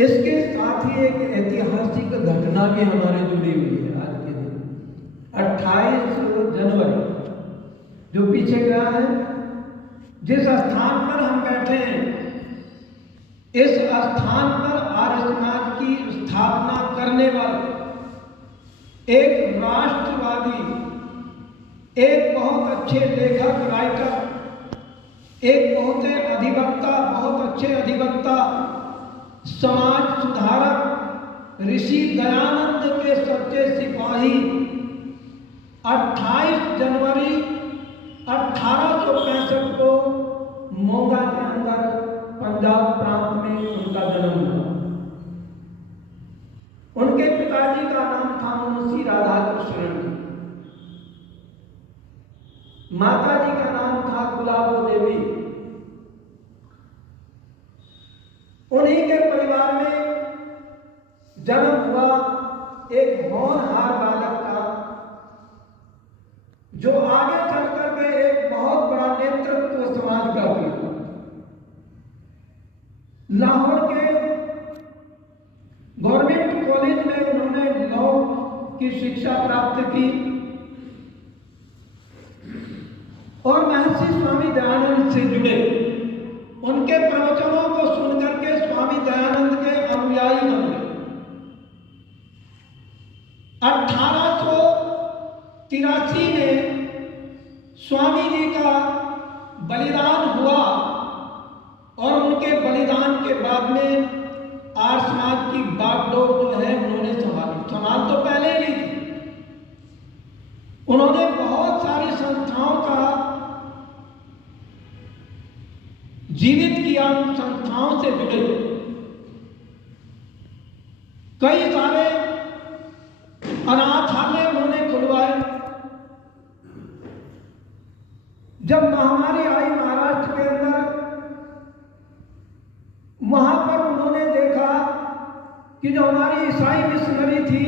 इसके साथ ही एक ऐतिहासिक घटना भी हमारे जुड़ी हुई है। आज के दिन 28 जनवरी जो पीछे गया है, जिस स्थान पर हम बैठे हैं, इस स्थान पर आर्य समाज की स्थापना करने वाले एक राष्ट्रवादी, एक बहुत अच्छे लेखक राइटर, एक बहुत अच्छे अधिवक्ता, समाज सुधारक, ऋषि दयानंद के सच्चे सिपाही 28 जनवरी 1865 को मोगा के अंदर पंजाब प्रांत में उनका जन्म हुआ। उनके पिताजी का नाम था मुंशी राधाकृष्णन, माता जी का नाम था गुलाबो देवी। उन्हीं के परिवार में जन्म हुआ एक होनहार बालक का, जो आगे चल करके एक बहुत बड़ा नेतृत्व समाज का किया। लाहौर के गवर्नमेंट कॉलेज में उन्होंने लॉ की शिक्षा प्राप्त की और महर्षि स्वामी दयानंद से जुड़े। उनके प्रवचनों को सुनकर के स्वामी दयानंद के अनुयायी बन गए। 1883 में स्वामी जी का बलिदान हुआ और उनके बलिदान के बाद में आर्य समाज की बागडोर जो है उन्होंने संभाल तो पहले ही ली थी। उन्होंने बहुत सारी संस्थाओं का जीवित किया, उन संस्थाओं से जुड़े कई सारे अनाथालय उन्होंने खुलवाए। जब महामारी आई महाराष्ट्र के अंदर, वहां पर उन्होंने देखा कि जो हमारी ईसाई मिशनरी थी,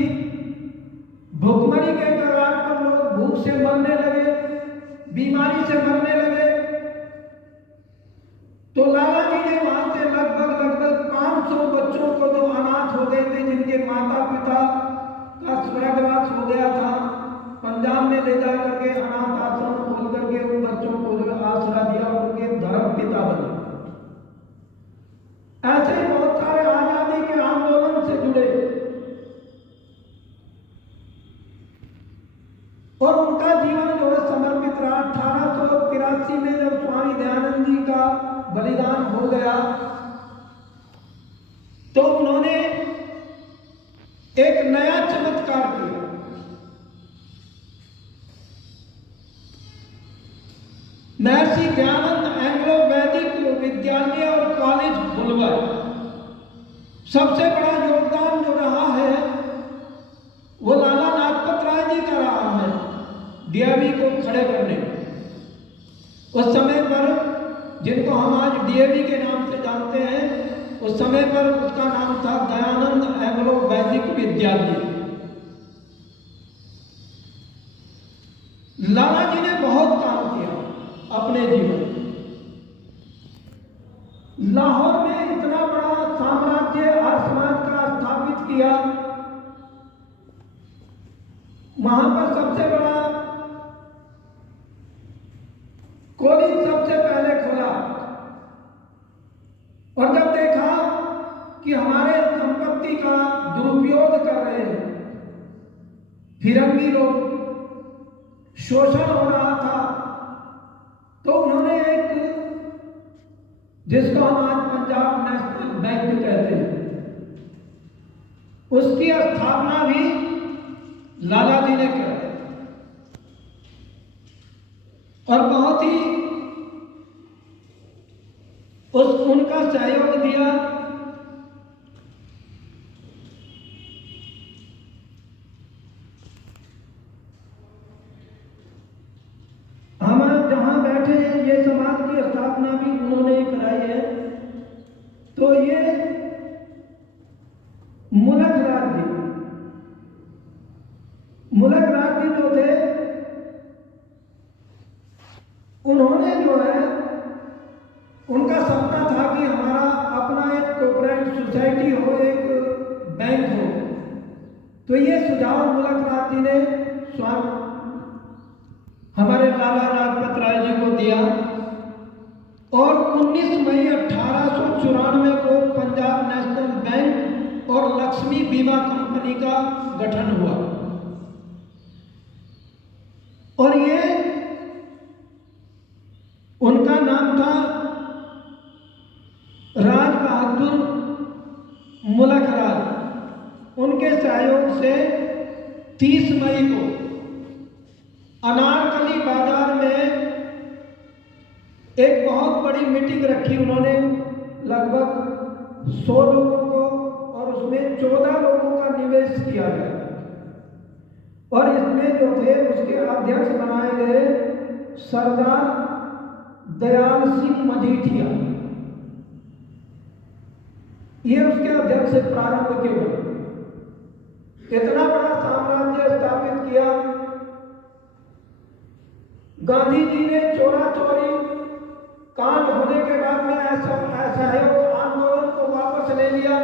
भूखमरी के कगार पर लोग भूख से मरने लगे, बीमारी से मरने लगे। तो लाला जी ने वहां से लगभग 500 बच्चों को जो अनाथ हो गए थे, जिनके माता पिता का स्वर्गवास हो गया था, पंजाब में ले जा करके अनाथ आश्रम खोल करके उन बच्चों को जो आसरा दिया, उनके धर्म पिता बने। ऐसे बहुत सारे आजादी के आंदोलन से जुड़े और उनका जीवन जो है समर्पित रहा। 1883 में जब स्वामी दयानंद जी का बलिदान हो गया तो उन्होंने एक नया चमत्कार किया। महर्षि दयानंद एंग्लो वैदिक विद्यालय और कॉलेज खुलवाए। सबसे बड़ा योगदान जो रहा है वो लाला लाजपत राय जी का रहा है, डीएवी को खड़े करने। उस समय पर, जिनको हम आज डीएवी के नाम से जानते हैं, उस समय पर उसका नाम था दयानंद एंग्लो वैदिक विद्यालय। लाला जी ने बहुत काम किया अपने जीवन। लाहौर में इतना बड़ा साम्राज्य आर्य समाज का स्थापित किया। वहां पर सबसे बड़ा कॉलेज सबसे पहले खोला और जब देखा कि हमारे संपत्ति का दुरुपयोग कर रहे हैं, फिरंगी लोग, शोषण हो रहा था, तो उन्होंने एक, जिसको हम आज पंजाब नेशनल बैंक कहते हैं, उसकी स्थापना भी लाला जी ने किया और बहुत ही उनका सहयोग दिया। हम जहां बैठे हैं, ये समाज की स्थापना भी उन्होंने कराई है। तो ये मुलक राज जी जो थे, उन्होंने जो है सुझाव मुलक राय जी ने स्वामी हमारे लाला लाजपत राय जी को दिया और 19 मई 1894 को पंजाब नेशनल बैंक और लक्ष्मी बीमा कंपनी का गठन हुआ। और ये उनका नाम था राज बहादुर मुलक राज। उनके सहयोग से 30 मई को अनारकली बाजार में एक बहुत बड़ी मीटिंग रखी उन्होंने, लगभग 100 लोगों को, और उसमें 14 लोगों का निवेश किया गया। और इसमें जो थे उसके अध्यक्ष बनाए गए सरदार दयाल सिंह मजीठिया, ये उसके अध्यक्ष प्रारंभ के बने। इतना बड़ा साम्राज्य स्थापित किया। गांधी जी ने चोरा चोरी कांड होने के बाद में असहयोग आंदोलन को वापस ले लिया।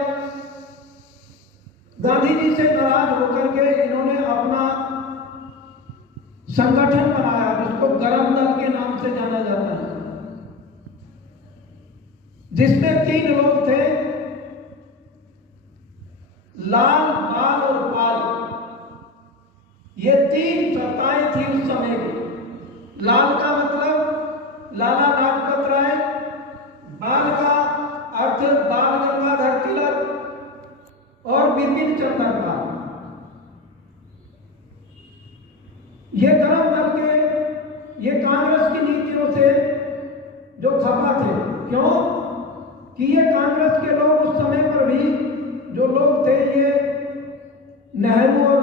गांधी जी से नाराज होकर के इन्होंने अपना संगठन बनाया जिसको गरम दल के नाम से जाना जाता है, जिसमें 3 लोग थे, लाल, बाल और पाल। ये 3 सत्ताएं थी उस समय की। लाल का मतलब लाला लाजपत राय, बाल का अर्थ बाल गंगाधर तिलक और बिपिन चंद्र पाल। ये गरम दल के, ये कांग्रेस की नीतियों से जो खफा थे। क्यों? कि ये कांग्रेस के लोग उस समय पर भी जो लोग थे, ये नेहरू और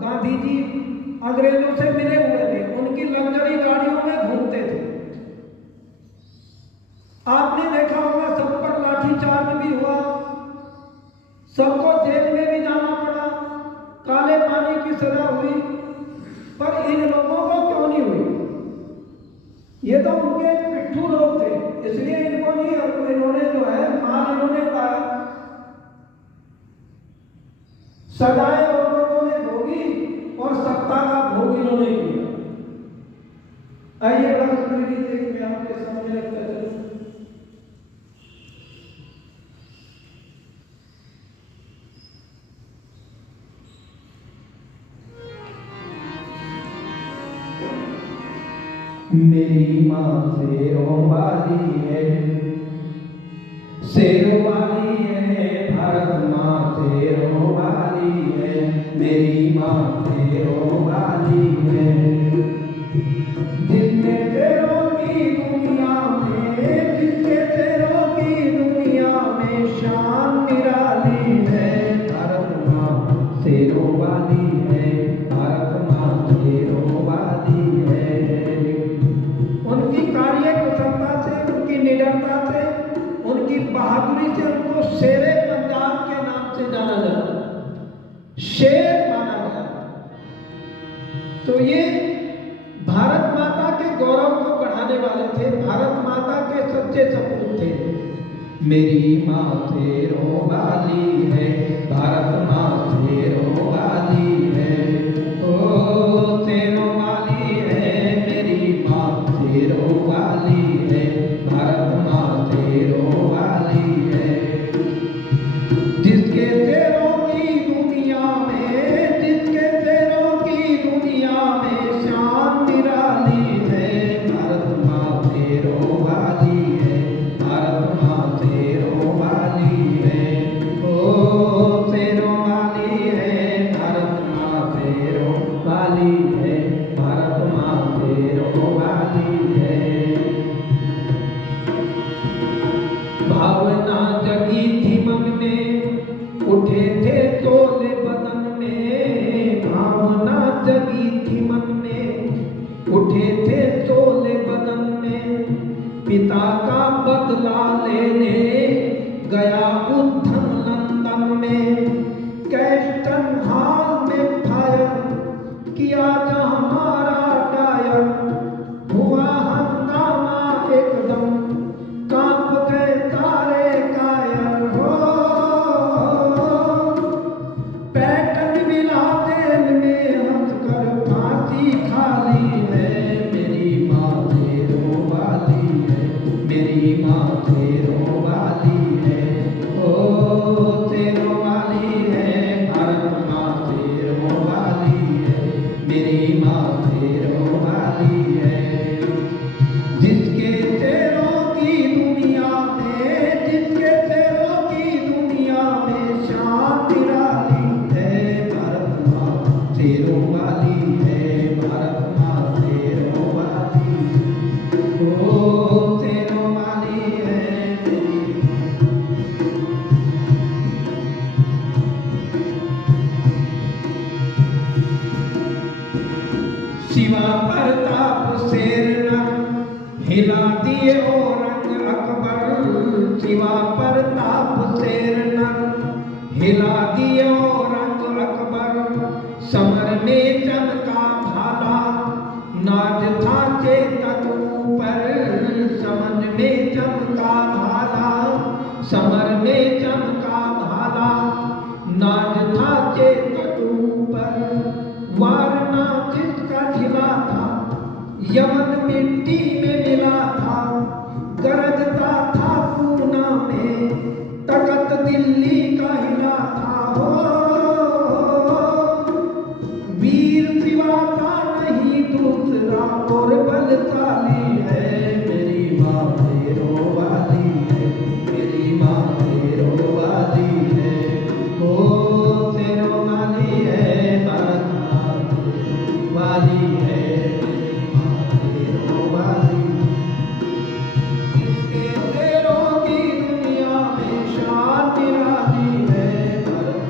गांधी जी अंग्रेजों से मिले हुए थे, उनकी लग्जरी गाड़ियों में घूमते थे। आपने देखा होगा सब पर लाठीचार्ज भी हुआ, सबको जेल में भी जाना पड़ा, काले पानी की सजा हुई, पर इन लोगों को क्यों नहीं हुई? ये तो उनके पिट्ठू लोग थे, इसलिए इनको नहीं, इन्होंने जो है माल इन्होंने पाया, सजाएं और लोगों ने भोगी और सत्ता का भोग इन्होंने किया। आइए बड़ा सुंदर गीत मैं आपके सामने रखता चलूं। मेरी माँ शेरों वाली है, शेरों वाली है, भारत माँ शेरों वाली है, मेरी माँ शेरों वाली है। जिसके शेरों की दुनिया में, जिसके शेरों की दुनिया में शान निराली है, भारत माँ शेरों वाली है, भारत माँ शेरों वाली है। उनकी कार्य कुशलता से, उनकी निडरता से, उनकी बहादुरी से उनको शेरे पंजाब के नाम से जाना जाता है, शेर माना गया। तो ये भारत माता के गौरव को बढ़ाने वाले थे, भारत माता के सच्चे सपूत थे। मेरी माँ शेरों वाली है, भारत माँ शेरों वाली है, ओ शेरों वाली है, मेरी माँ शेरों वाली है, भारत माँ शेरों वाली है। जिसके शेरों की दुनिया में, जिसके शेरों की दुनिया में शान निराली है, भारत माँ शेरों वाली है, भारत माँ शेरों वाली है, ओ शेरों वाली है, भारत माँ शेरों वाली है, भारत माँ शेरों वाली है। भावना जगी थी मन में, उठे थे तोले बदन में, भावना जगी थी मन में, उठे थे तोले बदन में, पिता का बदला लेने गया उद्धम लंदन में, कैस्टन हॉल में फायर किया जहां हमारा टायर, हुआ हंगामा एकदम, कांप गए तारे कायर हो, पैटर्न मिलाते माँ शेरों वाली है, ओ शेरों वाली है, भारत माँ शेरों वाली है, मेरी माँ शेरों वाली है। जिसके शेरों की दुनिया में, जिसके शेरों की दुनिया में शान निराली है, भारत माँ शेरों वाली है, भारत माँ शेरों वाली है, ओ शेरों वाली है मेरी। शिवा प्रताप शेर नर हिला दिए औरंग अकबर, शिवा प्रताप शेर नर हिला दिए औरंग अकबर, समर में चमका भाला नाज था चेतक ऊपर, समर में चमका भाला, समर में चमका भाला नाज था चेतक ऊपर, वारना जिसका झिला था यमन मिट्टी में मिला था, गरजता था पूना में तकत दिल्ली का हिला था, हो वीर सिवा था नहीं दूसरा और बलशाली है, मेरी माँ शेरों वाली है, मेरी माँ शेरों वाली है, ओ शेरों वाली है, भारत माँ शेरों वाली है, मेरी माँ शेरों वाली। जिसके शेरों की दुनिया में शान निराली है, भारत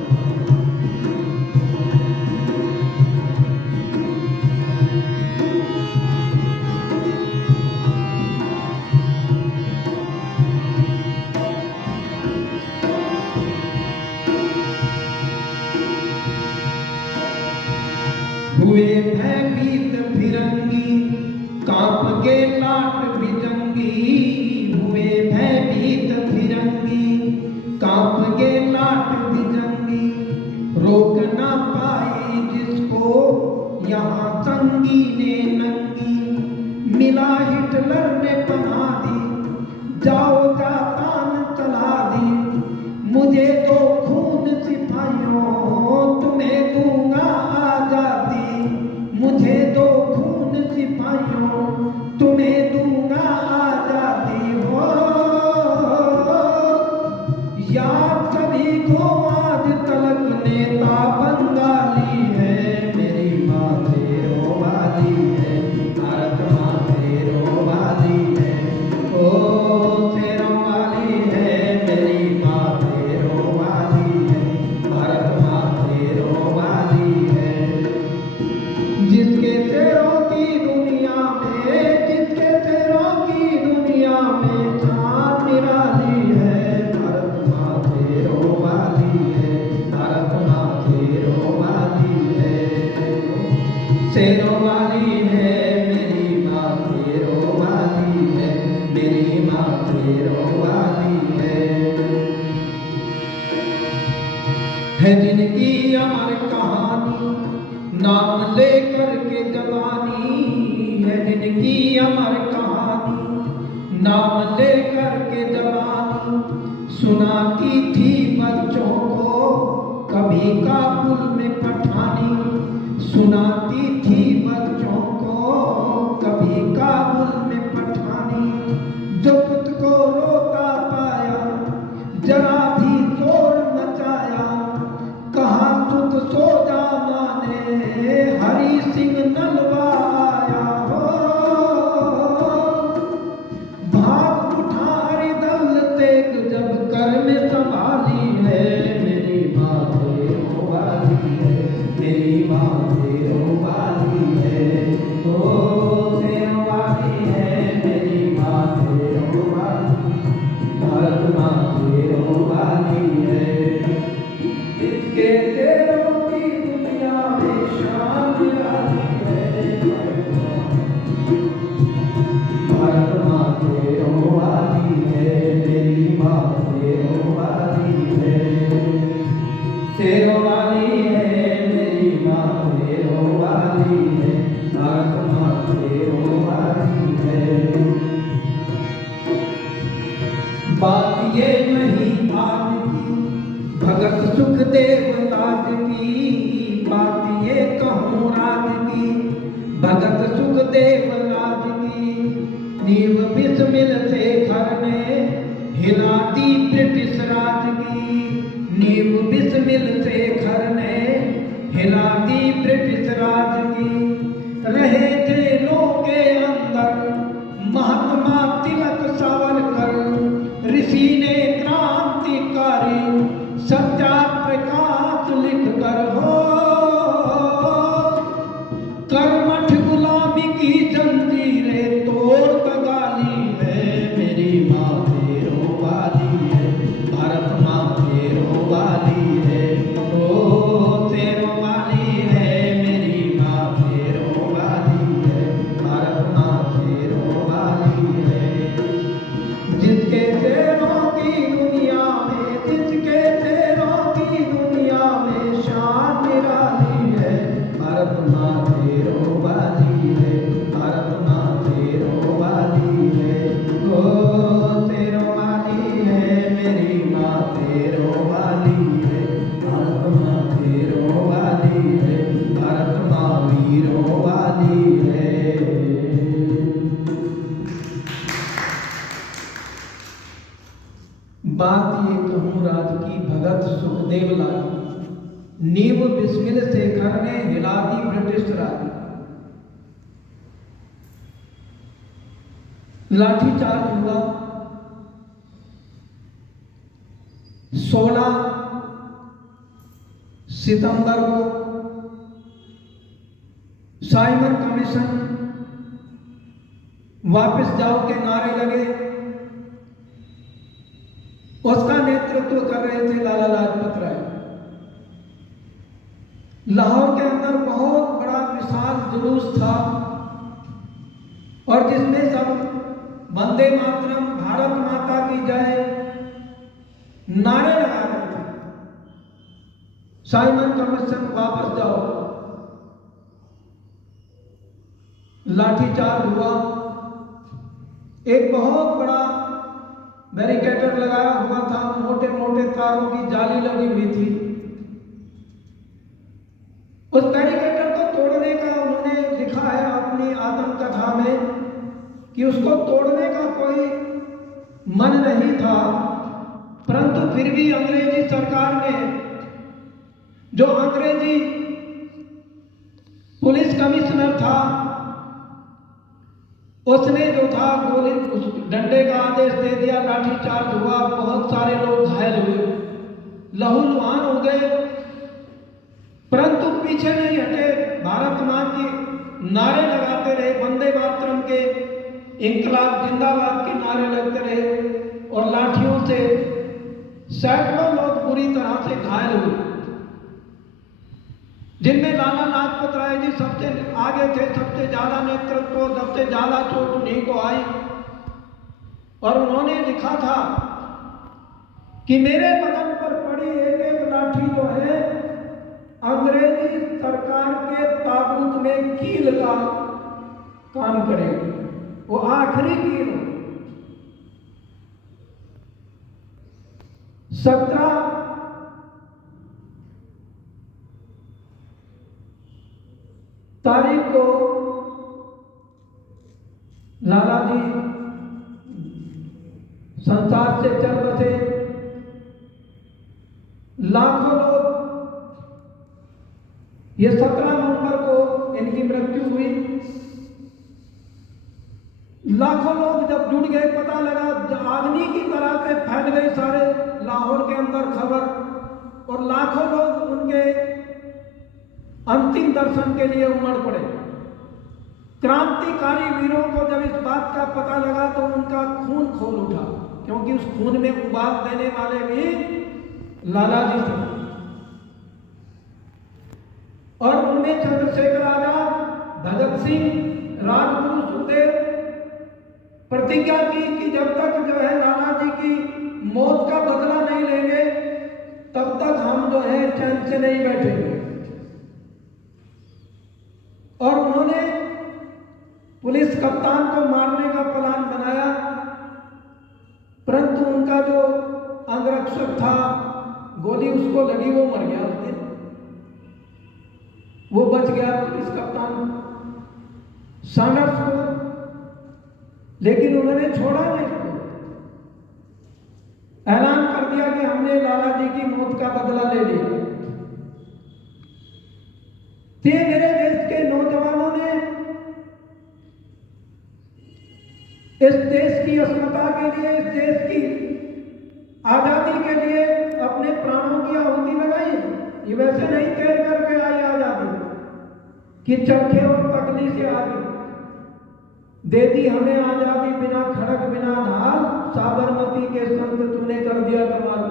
हुए भयभीत फिरंगी कांप के लाट भिजंगी, हुए भयभीत फिरंगी कांप के लाट भिजंगी, रोक ना पाई जिसको यहाँ संगी ने नंगी, मिला हिटलर ने पना दी, जाओ जापान चला दी, मुझे तो खून सिपाहियों तुम्हें दूंगा आजादी, मुझे दो खून सिपाहियों तुम्हें दूंगा आजादी, हो याद सभी को आज तलक नेता बंगाली है, मेरी माँ शेरों वाली है, भारत माँ शेरों वाली है, ओ शेरों वाली है, मेरी माँ शेरों वाली है, भारत माँ शेरों वाली है। जिसके शेरों की दुनिया में, जिसके शेरों की दुनिया में शान निराली है, भारत माँ शेरों वाली है, भारत माँ शेरों वाली है, शेरों वाली है, मेरी माँ शेरों वाली है, मेरी माँ शेरों वाली है जिनकी अमर कहानी नाम लेकर के जवानी, है जिनकी अमर कहानी नाम लेकर के जवानी, सुनाती थी बच्चों को कभी काबुल में पठानी, सुनाती थी बच्चों को कभी काबुल में पठानी, जो पुत को रोता पाया जरा भी शोर मचाया, कहा सुत सो जा माने हरि सिंह नलवा आया, हो भाग उठा हरिदल तेग जब कर में संभाली है, मेरी माँ शेरों वाली है, मेरी माँ शेरों वाली है, ओ शेरों वाली है, मेरी माँ शेरों वाली, भारत माँ शेरों वाली है। इसके शेरों की दुनिया में शान निराली है, भारत माँ शेरों वाली है, मेरी माँ शेरों वाली है, शेरों वाली है, मेरी माँ शेरों बात ये नहीं आज की भगत सुखदेव राज की, बात ये कहूँ राज की भगत सुखदेव राज की। नींव बिस्मिल शेखर ने हिला दी ब्रिटिश राज की, नींव बिस्मिल शेखर ने हिला दी ब्रिटिश राज की। रहे जेलों के अंदर महात्मा तिलक सावरकर, ऋषि ने क्रांतिकारी सत्याप्रकाश लिख कर हो कर्मठ गुलामी की जंजीरें तोड़ तगाली है। मेरी माँ फेरों वाली है, भारत माँ फेरों वाली है, ओ फेरों वाली है, मेरी माँ फेरों वाली है, भारत माँ फेरों वाली है। जिसके फेरों की दुनिया में, जिसके फेरों की दुनिया में शान निराली है, भारत माँ फेरों वाली है, भारत माँ फेरों वाली है, ओ फेरों वाली है, मेरी माँ फेरों वाली है, भारत माँ फेरों वाली है, भारत माँ वीरों वाली है। बात ये कहूँ राज की भगत सुखदेव लाल, नींव बिस्मिल शेखर ने हिला दी ब्रिटिश राज। लाठीचार्ज हुआ 16 सितंबर को। साइमन कमीशन वापस जाओ के नारे लगे। उसका नेतृत्व कर रहे थे लाला लाजपत राय। लाहौर के अंदर बहुत बड़ा विशाल जुलूस था और जिसमें सब वंदे मातरम, भारत माता की जय नारे लगा रहे थे। साइमन कमीशन वापस जाओ। लाठीचार्ज हुआ। एक बहुत बड़ा बैरिकेटर लगाया हुआ था, मोटे मोटे तारों की जाली लगी हुई थी। उस बैरिकेटर को तोड़ने का उन्होंने लिखा है अपनी आत्मकथा में कि उसको तोड़ने का कोई मन नहीं था, परंतु फिर भी अंग्रेजी सरकार ने, जो अंग्रेजी पुलिस कमिश्नर था, उसने जो था गोली उस डंडे का आदेश दे दिया। लाठीचार्ज हुआ, बहुत सारे लोग घायल हुए, लहूलुहान हो गए, परंतु पीछे नहीं हटे। भारत मां की नारे लगाते रहे, वंदे मातरम के, इंकलाब जिंदाबाद के नारे लगते रहे और लाठियों से सैकड़ों लोग बुरी तरह से घायल हुए, जिनमें लाला लाजपत राय जी सबसे आगे थे। सबसे ज्यादा नेतृत्व, सबसे ज्यादा चोट उन्हीं को आई और उन्होंने लिखा था कि मेरे बदन पर पड़ी एक एक लाठी जो है अंग्रेजी सरकार के ताबूत में कील का काम करेगी, वो आखिरी कील हो। 17 तारीख को लाला जी संसार से चल बसे। लाखों लोग, ये 17 नवंबर को इनकी मृत्यु हुई। लाखों लोग जब जुड़ गए, पता लगा, आगनी की तरह से फैल गई सारे लाहौर के अंदर खबर, और लाखों लोग उनके अंतिम दर्शन के लिए उमड़ पड़े। क्रांतिकारी वीरों को जब इस बात का पता लगा तो उनका खून खोल उठा, क्योंकि उस खून में उबाल देने वाले भी लाला जी थे। और उनमें चंद्रशेखर आजाद, भगत सिंह, राजगुरु सुखदेव प्रतिज्ञा की कि जब तक जो है लाला जी की मौत का बदला नहीं लेंगे तब तक हम जो है चैन से नहीं बैठेंगे। और उन्होंने पुलिस कप्तान को मारने का प्लान बनाया, परंतु उनका गोली उसको लगी, वो मर गया उस दिन। वो बच गया पुलिस कप्तान सैंडर्स को, लेकिन उन्होंने छोड़ा नहीं उसको। ऐलान कर दिया कि हमने लाला जी की मौत का बदला ले लिया। ते मेरे देश के नौजवानों ने इस देश की अस्मिता के लिए, इस देश की आजादी के लिए अपने प्राणों की आहुति लगाई। ये वैसे नहीं तैर करके आई आजादी कि चरखे और तकली से आगे दे दी हमें आजादी, बिना खड़क बिना ढाल, साबरमती के संत तूने कर दिया कमाल।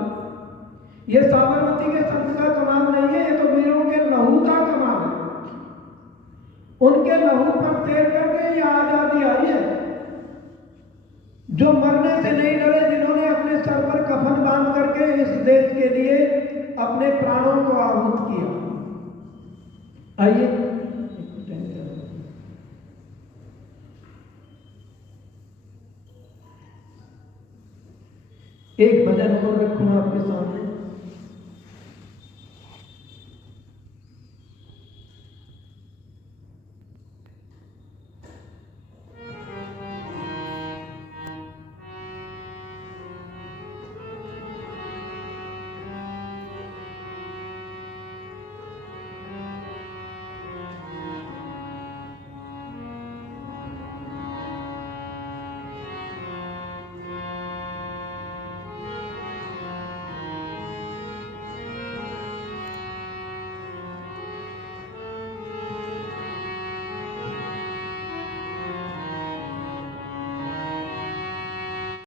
ये साबरमती के संत का कमाल नहीं है, ये तो वीरों के लहू का कमाल है। उनके लहू पर तैर करके ये आजादी आई है। जो मरने से नहीं डरे, जिन्होंने अपने सर पर कफन बांध करके इस देश के लिए अपने प्राणों को आहुत किया। आइए एक भजन और रखूं आपके सामने।